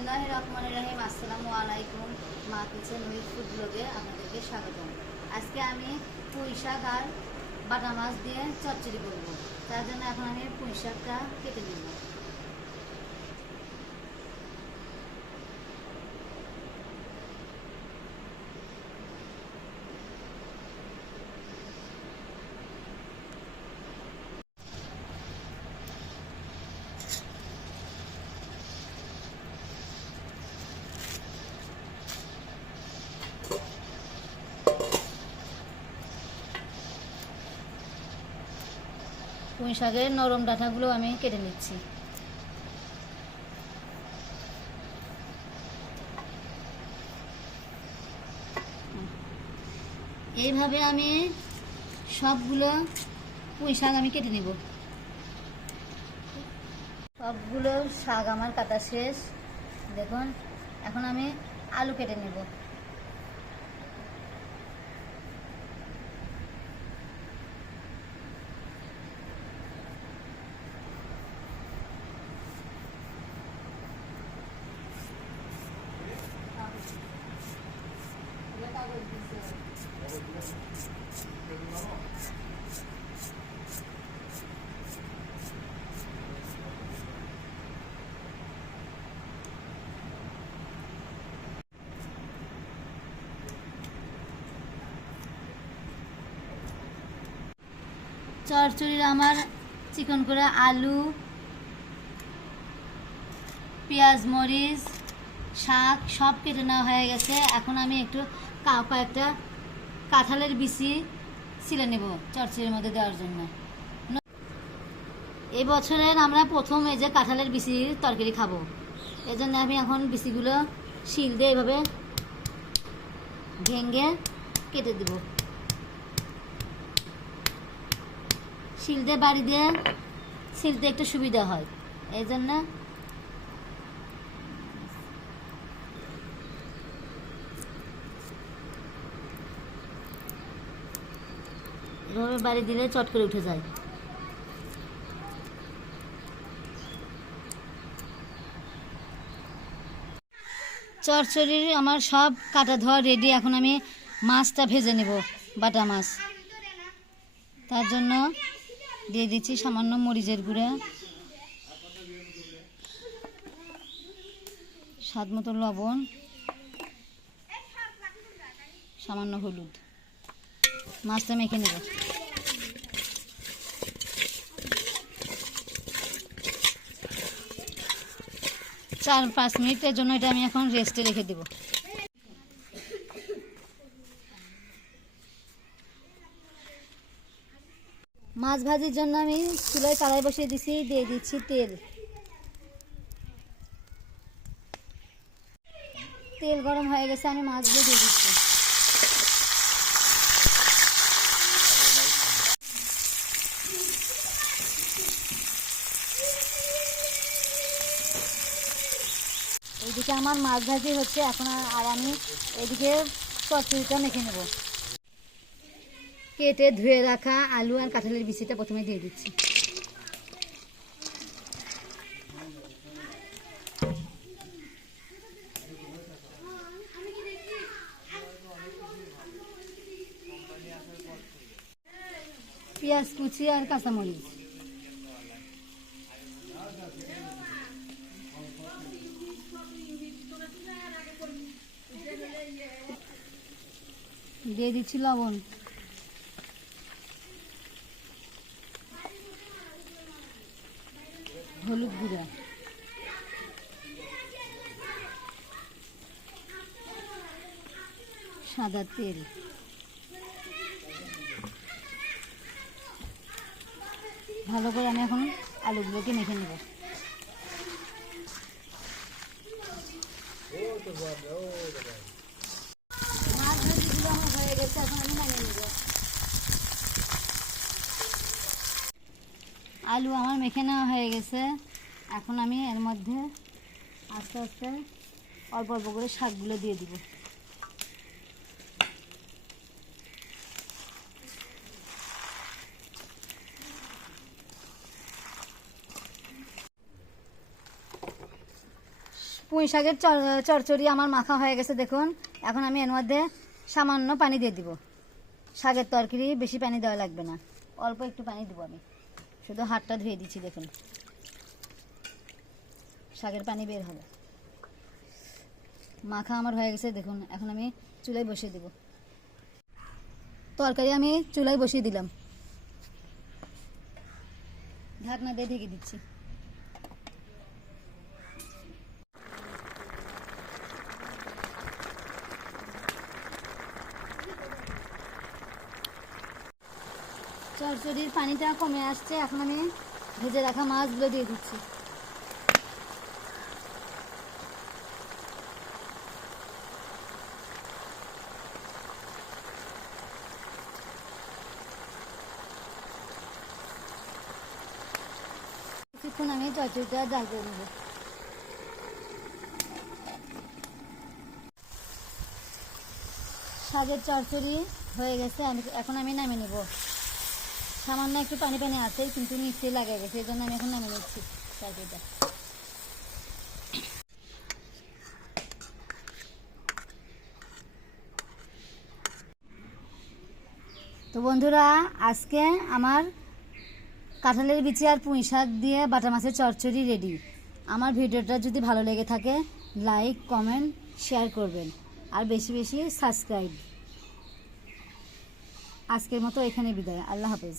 বিসমিল্লাহির রহমানির রহিম। আসসালামু আলাইকুম। মা কিচেন উইথ ফুড ব্লগে আপনাদেরকে স্বাগতম। আজকে আমি পুঁই শাক আর বাটা মাছ দিয়ে চচ্চড়ি করব। তার জন্য এখন আমি পুঁই শাকটা কেটে নেব। পুঁই শাকের নরম ডাঁটাগুলো আমি কেটে নিচ্ছি। এইভাবে আমি সবগুলো পুঁই শাক আমি কেটে নেব। সবগুলো শাক আমার কাটা শেষ। দেখুন, এখন আমি আলু কেটে নেব। চচ্চড়ির আমার চিকন করে আলু, পেঁয়াজ, মরিচ, শাক সব কেটে নেওয়া হয়ে গেছে। এখন আমি একটু কয়েকটা কাঁঠালের বিচি ছিলে নেব চচ্চড়ির মধ্যে দেওয়ার জন্য। এই বছরের আমরা প্রথম এই যে কাঁঠালের বিচির তরকারি খাবো, এই জন্য আমি এখন বিচিগুলো শিল দিয়ে এইভাবে ভেঙে কেটে দেব। শিল দিয়ে বাড়ি দিয়ে ছিলতে একটু সুবিধা হয়, এই জন্য এভাবে বাড়ি দিলে চট করে উঠে যায়। চচ্চড়ির আমার সব কাটা ধোয়া রেডি। এখন আমি মাছটা ভেজে নেব, বাটা মাছ। তার জন্য দিয়ে দিচ্ছি সামান্য মরিচের গুঁড়া, স্বাদ মতো লবণ, সামান্য হলুদ। মাছটা মেখে নেব। 4-5 মিনিটের জন্য এটা আমি এখন রেস্টে রেখে দেব। মাছ ভাজির জন্য আমি চুলায় কড়াই বসিয়ে দিছি, দিয়ে দিচ্ছি তেল। তেল গরম হয়ে গেছে, আমি মাছগুলো দিয়ে দিচ্ছি। এইদিকে আমার মাছ ভাজি হচ্ছে এখন, আর আমি এদিকে চচ্চড়িটা মেখে নেব। কেটে ধুয়ে রাখা আলু আর কাঁঠালের বিচিটা প্রথমে দিয়ে দিচ্ছি। পেঁয়াজ কুচি আর কাঁচামরিচ, দিয়ে দিচ্ছি লবণ, হলুদ গুঁড়া, সাদা তেল। ভালো করে আমি এখন আলুগুলোকে মেখে নেব। মাছ ভাজিগুলো আমার হয়ে গেছে, এখন আমি নামিয়ে নেব। আলু আমার মেখে নেওয়া হয়ে গেছে। এখন আমি এর মধ্যে আস্তে আস্তে অল্প অল্প করে শাকগুলো দিয়ে দিব। পুঁই শাকের চচ্চড়ি আমার মাখা হয়ে গেছে দেখুন। এখন আমি এর মধ্যে সামান্য পানি দিয়ে দিব। শাকের তরকারি বেশি পানি দেওয়া লাগবে না, অল্প একটু পানি দেবো আমি। শুধু হাতটা ধুয়ে দিচ্ছি দেখুন, শাকের পানি বের হবে। মাখা আমার হয়ে গেছে দেখুন। এখন আমি চুলায় বসিয়ে দেব। তরকারি আমি চুলায় বসিয়ে দিলাম, ঢাকনা দিয়ে ঢেকে দিচ্ছি। চচ্চড়ির পানিটা কমে আসছে, এখন আমি ভেজে রাখা মাছগুলো দিয়ে দিচ্ছি। কিছুক্ষণ আমি চচ্চড়িটা জাল করে নেব। শাকের চচ্চড়ি হয়ে গেছে, এখন আমি নামিয়ে নেব। সামান্য একটু পানি পানি আছে, কিন্তু নিচে লাগে গেছে, এই জন্য আমি এখন নামিয়ে নিচ্ছি চচ্চড়িটা। তো বন্ধুরা, আজকে আমার কাঁঠালের বিচি আর পুঁই শাক দিয়ে বাটা মাছের চচ্চড়ি রেডি। আমার ভিডিওটা যদি ভালো লেগে থাকে লাইক, কমেন্ট, শেয়ার করবেন আর বেশি বেশি সাবস্ক্রাইব। আজকের মতো এখানে বিদায়। আল্লাহ হাফেজ।